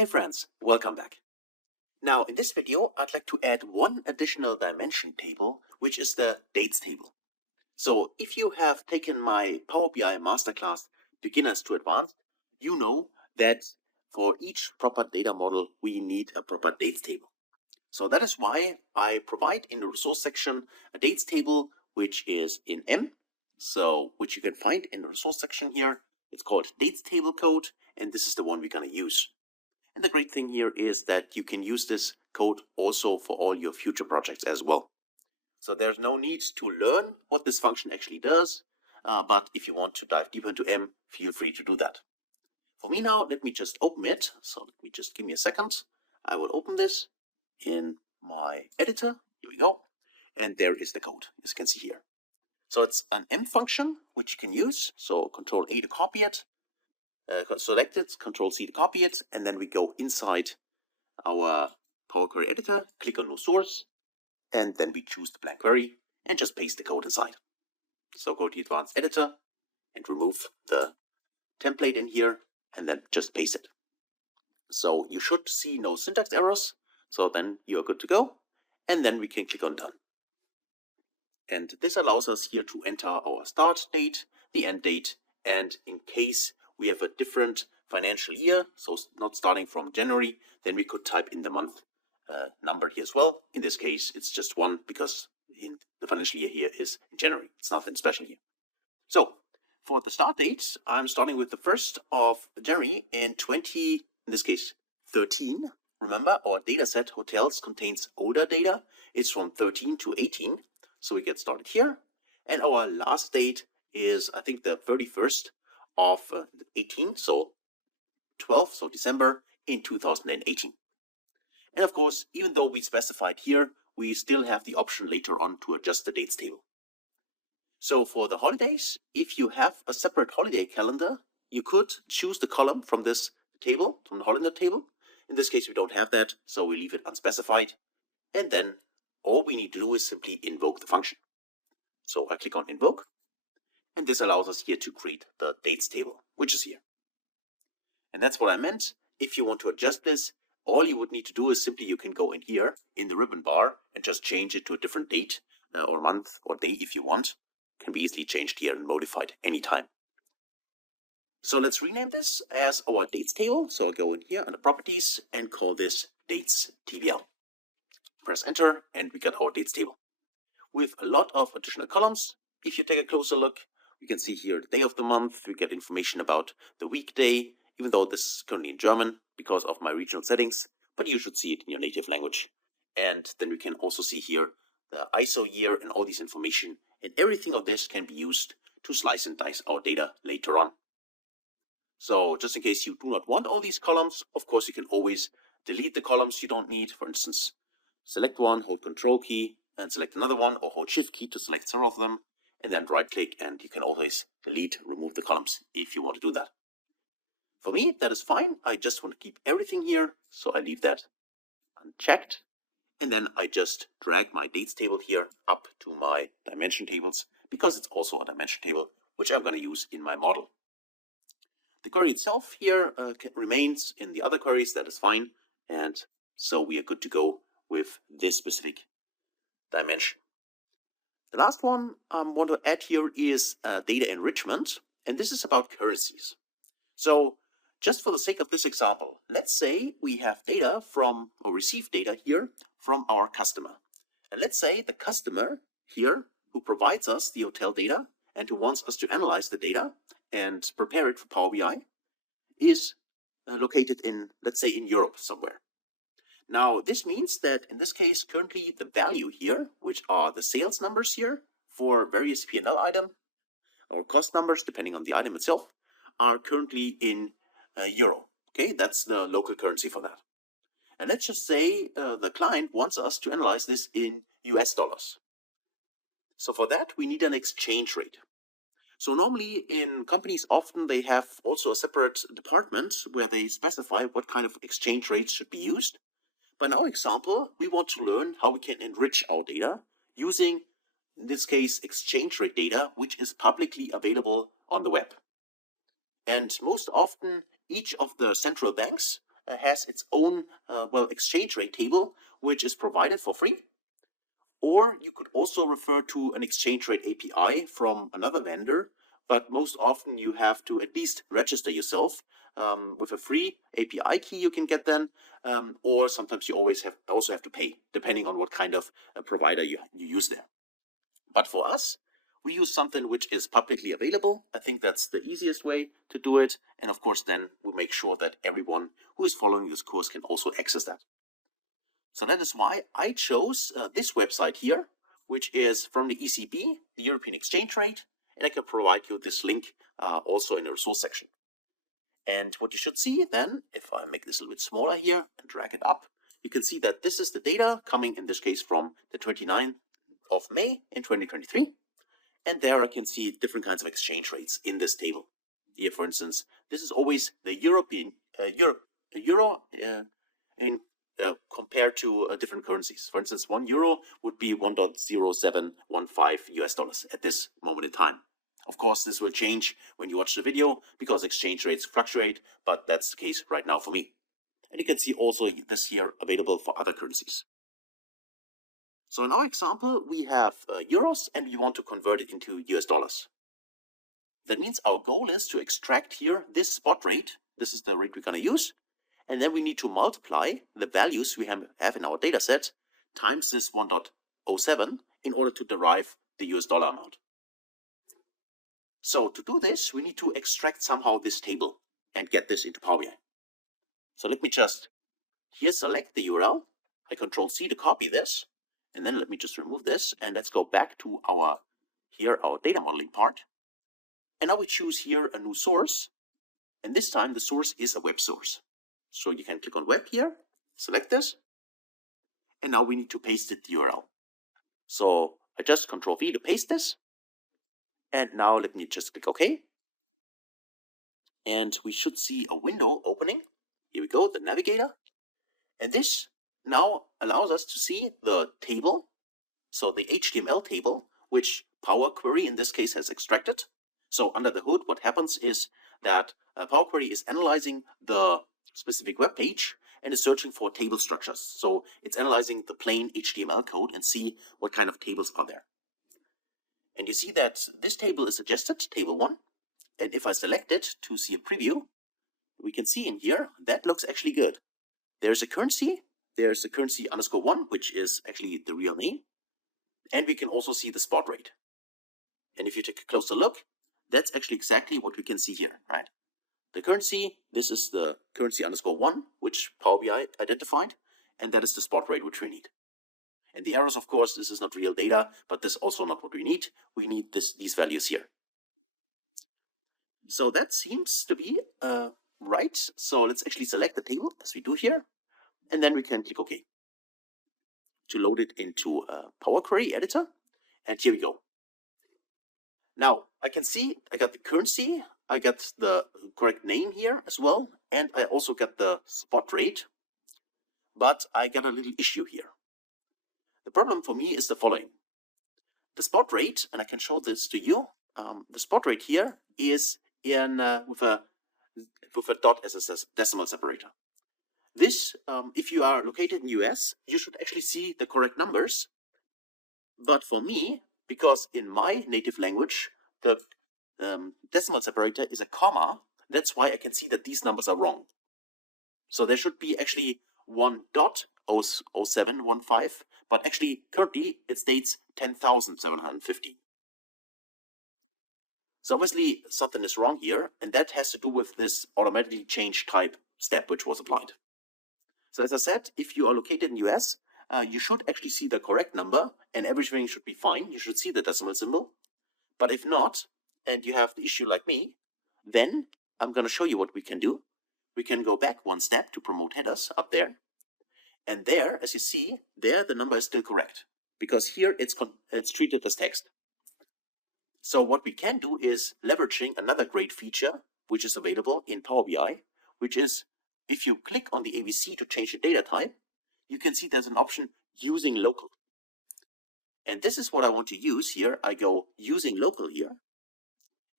Hey friends, welcome back. Now in this video I'd like to add one additional dimension table, which is the dates table. So if you have taken my Power BI masterclass beginners to advanced, you know that for each proper data model we need a proper dates table. So that is why I provide in the resource section a dates table which is in M, so which you can find in the resource section here. It's called dates table code, and this is the one we're going to use. And the great thing here is that you can use this code also for all your future projects as well. So there's no need to learn what this function actually does, but if you want to dive deeper into M, feel free to do that. For me now, let me just open it. So let me just give me a second. I will open this in my editor. Here we go. And there is the code, as you can see here. So it's an M function, which you can use. So Control A to copy it. Select it, Control C to copy it, and then we go inside our Power Query editor, click on New Source, and then we choose the blank query and just paste the code inside. So go to the Advanced Editor and remove the template in here, and then just paste it. So you should see no syntax errors, so then you're good to go, and then we can click on Done. And this allows us here to enter our start date, the end date, and in case we have a different financial year, so not starting from January, then we could type in the month number here as well. In this case, it's just one because in the financial year here is in January. It's nothing special here. So for the start date, I'm starting with the 1st of January in this case, 13. Remember, our data set hotels contains older data. It's from 13 to 18. So we get started here. And our last date is, I think, the 31st of 18. So 12th, so December in 2018. And of course, even though we specified here, we still have the option later on to adjust the dates table. So for the holidays, if you have a separate holiday calendar, you could choose the column from this table, from the holiday table. In this case, we don't have that, so we leave it unspecified. And then all we need to do is simply invoke the function. So I click on Invoke, and this allows us here to create the dates table, which is here. And that's what I meant. If you want to adjust this, all you would need to do is simply you can go in here in the ribbon bar and just change it to a different date or month or day if you want. It can be easily changed here and modified anytime. So let's rename this as our dates table. So I'll go in here under properties and call this dates TBL. Press enter and we got our dates table with a lot of additional columns. If you take a closer look, you can see here the day of the month. We get information about the weekday, even though this is currently in German because of my regional settings, but you should see it in your native language. And then we can also see here the ISO year and all this information, and everything of this can be used to slice and dice our data later on. So just in case you do not want all these columns, of course you can always delete the columns you don't need. For instance, select one, hold Control key, and select another one, or hold Shift key to select several of them, and then right click, and you can always delete, remove the columns if you want to do that. For me, that is fine. I just want to keep everything here, so I leave that unchecked. And then I just drag my dates table here up to my dimension tables, because it's also a dimension table, which I'm going to use in my model. The query itself here remains in the other queries, that is fine. And so we are good to go with this specific dimension. The last one I want to add here is data enrichment, and this is about currencies. So just for the sake of this example, let's say we have data from, or receive data here from our customer. And let's say the customer here who provides us the hotel data and who wants us to analyze the data and prepare it for Power BI is located in, let's say, in Europe somewhere. Now, this means that in this case, currently the value here, which are the sales numbers here for various P&L item or cost numbers, depending on the item itself, are currently in euro. Okay, that's the local currency for that. And let's just say the client wants us to analyze this in US dollars. So for that, we need an exchange rate. So normally in companies, often they have also a separate department where they specify what kind of exchange rates should be used. But in our example, we want to learn how we can enrich our data using, in this case, exchange rate data, which is publicly available on the web. And most often, each of the central banks has its own exchange rate table, which is provided for free. Or you could also refer to an exchange rate API from another vendor, but most often you have to at least register yourself with a free API key you can get then, or sometimes you also have to pay, depending on what kind of provider you use there. But for us, we use something which is publicly available. I think that's the easiest way to do it. And of course, then we make sure that everyone who is following this course can also access that. So that is why I chose this website here, which is from the ECB, the European Exchange Rate, and I can provide you this link also in the resource section. And what you should see then, if I make this a little bit smaller here and drag it up, you can see that this is the data coming in this case from the 29th of May in 2023. And there I can see different kinds of exchange rates in this table. Here, for instance, this is always the European euro compared to different currencies. For instance, €1 would be $1.0715 US dollars at this moment in time. Of course, this will change when you watch the video because exchange rates fluctuate, but that's the case right now for me. And you can see also this here available for other currencies. So in our example, we have euros and we want to convert it into US dollars. That means our goal is to extract here this spot rate. This is the rate we're going to use. And then we need to multiply the values we have in our data set times this 1.07 in order to derive the US dollar amount. So to do this, we need to extract somehow this table and get this into Power BI. So let me just here select the URL. I Control-C to copy this. And then let me just remove this and let's go back to our data modeling part. And now we choose here a new source. And this time the source is a web source. So you can click on web here, select this. And now we need to paste it the URL. So I just Control-V to paste this. And now let me just click OK. And we should see a window opening. Here we go, the navigator. And this now allows us to see the table, so the HTML table, which Power Query in this case has extracted. So under the hood, what happens is that Power Query is analyzing the specific web page and is searching for table structures. So it's analyzing the plain HTML code and see what kind of tables are there. And you see that this table is suggested, table 1. And if I select it to see a preview, we can see in here, that looks actually good. There's a currency _1, which is actually the real name. And we can also see the spot rate. And if you take a closer look, that's actually exactly what we can see here, right? The currency, this is the currency _1, which Power BI identified, and that is the spot rate which we need. And the arrows, of course, this is not real data, but this is also not what we need. We need these values here. So that seems to be right. So let's actually select the table as we do here. And then we can click OK to load it into Power Query editor. And here we go. Now I can see I got the currency, I got the correct name here as well, and I also got the spot rate. But I got a little issue here. The problem for me is the following. The spot rate, and I can show this to you, the spot rate here is in with a dot as a decimal separator. This, if you are located in US, you should actually see the correct numbers. But for me, because in my native language, the decimal separator is a comma, that's why I can see that these numbers are wrong. So there should be actually 1.0715, but actually currently it states 10,750. So obviously something is wrong here, and that has to do with this automatically change type step which was applied. So as I said, if you are located in US, you should actually see the correct number and everything should be fine. You should see the decimal symbol. But if not, and you have the issue like me, then I'm going to show you what we can do. We can go back one step to promote headers up there. And there, as you see, there the number is still correct because here it's treated as text. So what we can do is leveraging another great feature which is available in Power BI, which is if you click on the ABC to change the data type, you can see there's an option using local. And this is what I want to use here. I go using local here.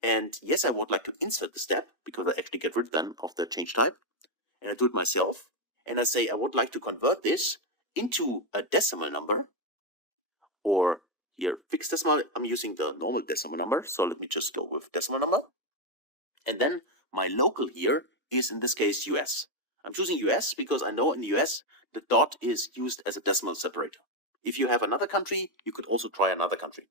And yes, I would like to insert the step because I actually get rid then of the change type. and I do it myself, and I say I would like to convert this into a decimal number, or here fixed decimal. I'm using the normal decimal number, so let me just go with decimal number. And then my local here is in this case US. I'm choosing US because I know in the US the dot is used as a decimal separator. If you have another country, you could also try another country.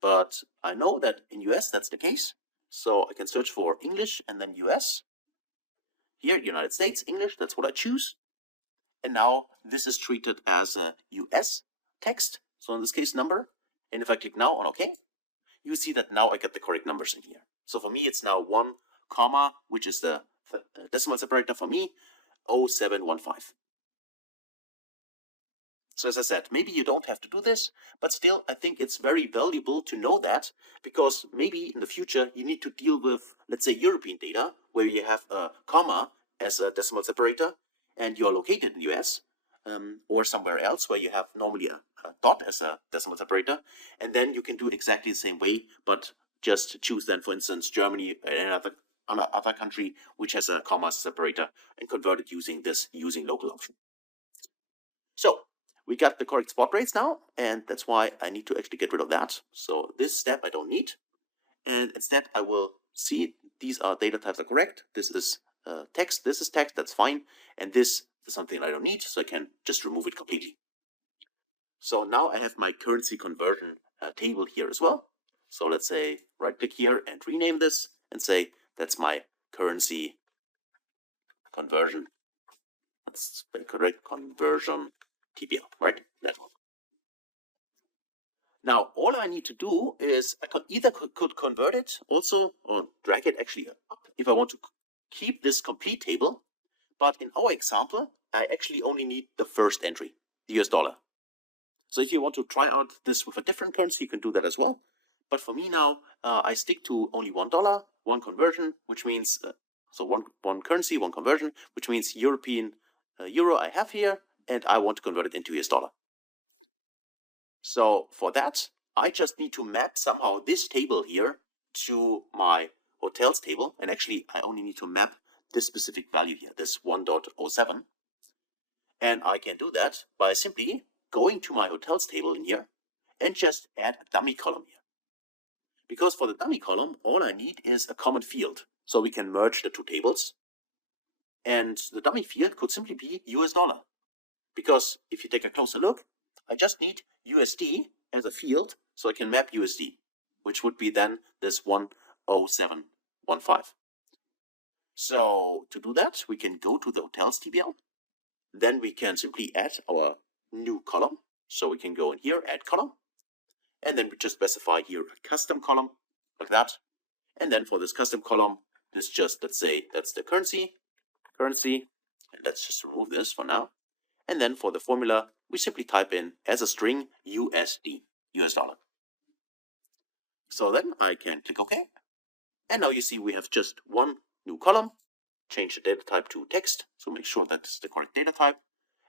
But I know that in US that's the case. So I can search for English and then US. Here, United States, English, that's what I choose. And now this is treated as a US text. So in this case, number. And if I click now on OK, you see that now I get the correct numbers in here. So for me, it's now 1, comma, which is the decimal separator for me, 0715. So as I said, maybe you don't have to do this, but still I think it's very valuable to know that, because maybe in the future you need to deal with, let's say, European data where you have a comma as a decimal separator and you're located in the US, or somewhere else where you have normally a dot as a decimal separator, and then you can do exactly the same way, but just choose then, for instance, Germany and another country which has a comma separator and convert it using this local option. So we got the correct spot rates now, and that's why I need to actually get rid of that. So this step I don't need, and instead I will see these are data types are correct. This is text, this is text, that's fine, and this is something I don't need, so I can just remove it completely. So now I have my currency conversion table here as well. So let's say right click here and rename this and say that's my currency conversion. That's the correct conversion TBL, right? That one. Now all I need to do is I could convert it also, or drag it actually up if I want to keep this complete table. But in our example, I actually only need the first entry, the US dollar. So if you want to try out this with a different currency, you can do that as well. But for me now, I stick to only $1, one conversion, which means, so one currency, one conversion, which means European euro I have here, and I want to convert it into US dollar. So for that, I just need to map somehow this table here to my hotels table. And actually, I only need to map this specific value here, this 1.07. And I can do that by simply going to my hotels table in here and just add a dummy column here. Because for the dummy column, all I need is a common field. So we can merge the two tables. And the dummy field could simply be US dollar. Because if you take a closer look, I just need USD as a field, so I can map USD, which would be then this 10715. So to do that, we can go to the hotels TBL. Then we can simply add our new column. So we can go in here, add column, and then we just specify here a custom column like that. And then for this custom column, this just, let's say that's the currency, and let's just remove this for now. And then for the formula, we simply type in as a string USD, US dollar. So then I can click OK. And now you see we have just one new column. Change the data type to text, so make sure that's the correct data type.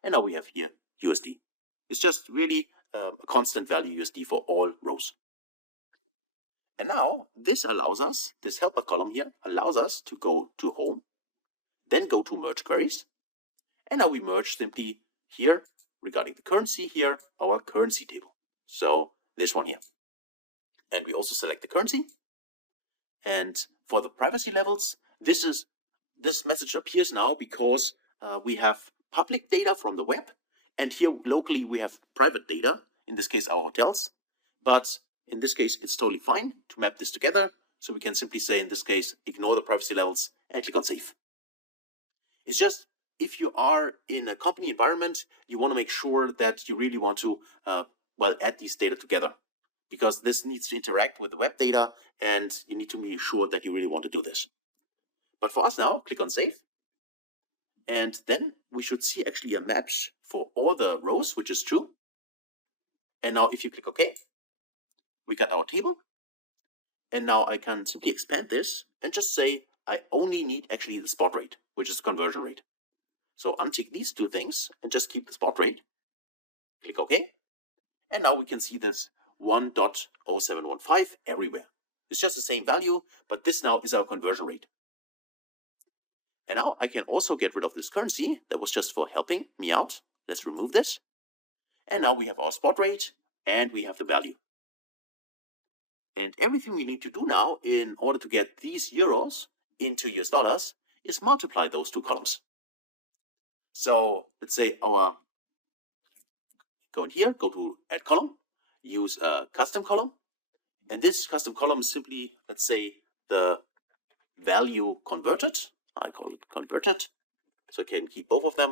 And now we have here USD. It's just really a constant value USD for all rows. And now this allows us, this helper column here, allows us to go to home, then go to merge queries. And now we merge simply here, regarding the currency here, our currency table. So this one here. And we also select the currency. And for the privacy levels, this message appears now because we have public data from the web. And here locally we have private data, in this case our hotels. But in this case, it's totally fine to map this together. So we can simply say, in this case, ignore the privacy levels and click on save. It's just, if you are in a company environment, you want to make sure that you really want to, add these data together, because this needs to interact with the web data, and you need to be sure that you really want to do this. But for us now, click on save. And then we should see actually a match for all the rows, which is true. And now if you click OK, we got our table. And now I can simply expand this and just say I only need actually the spot rate, which is the conversion rate. So untick these two things and just keep the spot rate. Click OK. And now we can see this 1.0715 everywhere. It's just the same value, but this now is our conversion rate. And now I can also get rid of this currency that was just for helping me out. Let's remove this. And now we have our spot rate and we have the value. And everything we need to do now in order to get these euros into US dollars is multiply those two columns. So let's say go in here, go to add column, use a custom column. And this custom column is simply, let's say, the value converted. I call it converted. So I can keep both of them.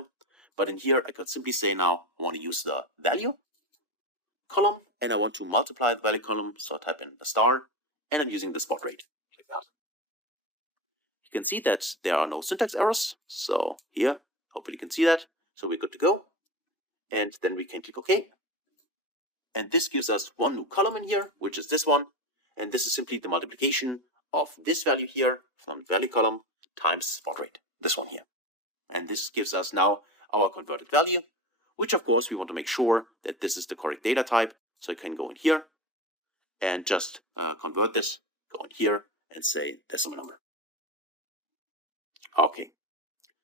But in here, I could simply say now I want to use the value column and I want to multiply the value column. So I type in a star and I'm using the spot rate like that. You can see that there are no syntax errors. So here, hopefully you can see that. So we're good to go. And then we can click OK. And this gives us one new column in here, which is this one. And this is simply the multiplication of this value here from the value column times spot rate, this one here. And this gives us now our converted value, which of course we want to make sure that this is the correct data type. So you can go in here and just convert this, go in here and say decimal number. Okay,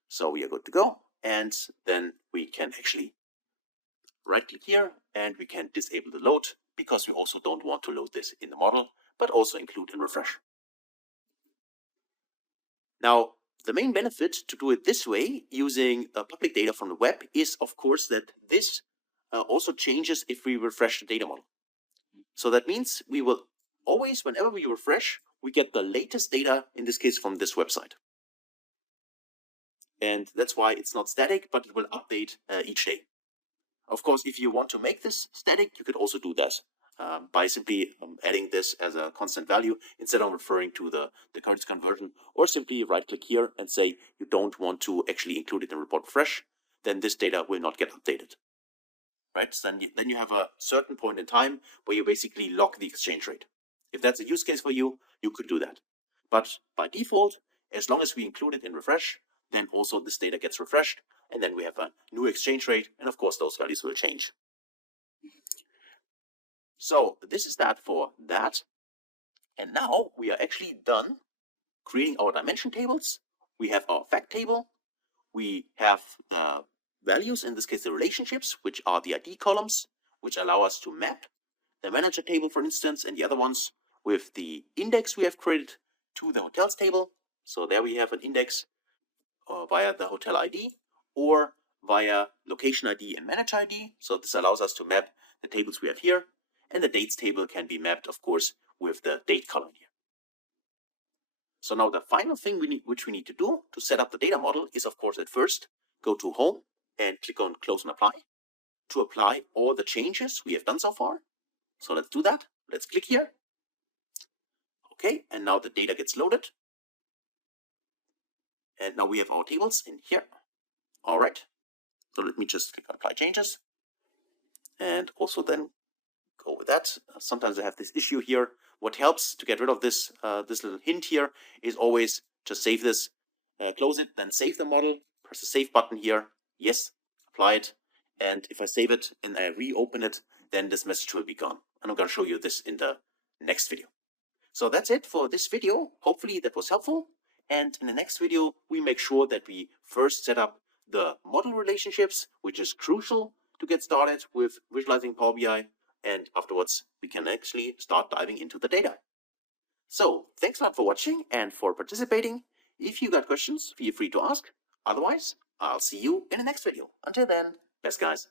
so we are good to go. And then we can actually right click here and we can disable the load because we also don't want to load this in the model, but also include and refresh. Now, the main benefit to do it this way using public data from the web is, of course, that this also changes if we refresh the data model. So that means we will always, whenever we refresh, we get the latest data, in this case from this website. And that's why it's not static, but it will update each day. Of course, if you want to make this static, you could also do that by simply adding this as a constant value instead of referring to the currency conversion, or simply right click here and say you don't want to actually include it in report refresh, then this data will not get updated. Right? So then you have a certain point in time where you basically lock the exchange rate. If that's a use case for you, you could do that. But by default, as long as we include it in refresh, then also this data gets refreshed, and then we have a new exchange rate, and of course those values will change. So this is that for that. And now we are actually done creating our dimension tables. We have our fact table. We have the values, in this case the relationships, which are the ID columns, which allow us to map the manager table, for instance, and the other ones with the index we have created to the hotels table. So there we have an index via the hotel ID or via location ID and manager ID. So this allows us to map the tables we have here, and the dates table can be mapped, of course, with the date column here. So now the final thing which we need to do to set up the data model is, of course, at first go to home and click on close and apply to apply all the changes we have done so far. So let's do that. Let's click here. Okay, and now the data gets loaded. And now we have our tables in here. All right. So let me just click on apply changes. And also then go with that. Sometimes I have this issue here. What helps to get rid of this, this little hint here is always just save this, close it, then save the model, press the save button here. Yes, apply it. And if I save it and I reopen it, then this message will be gone. And I'm going to show you this in the next video. So that's it for this video. Hopefully that was helpful. And in the next video, we make sure that we first set up the model relationships, which is crucial to get started with visualizing Power BI. And afterwards, we can actually start diving into the data. So thanks a lot for watching and for participating. If you got questions, feel free to ask. Otherwise, I'll see you in the next video. Until then, best guys.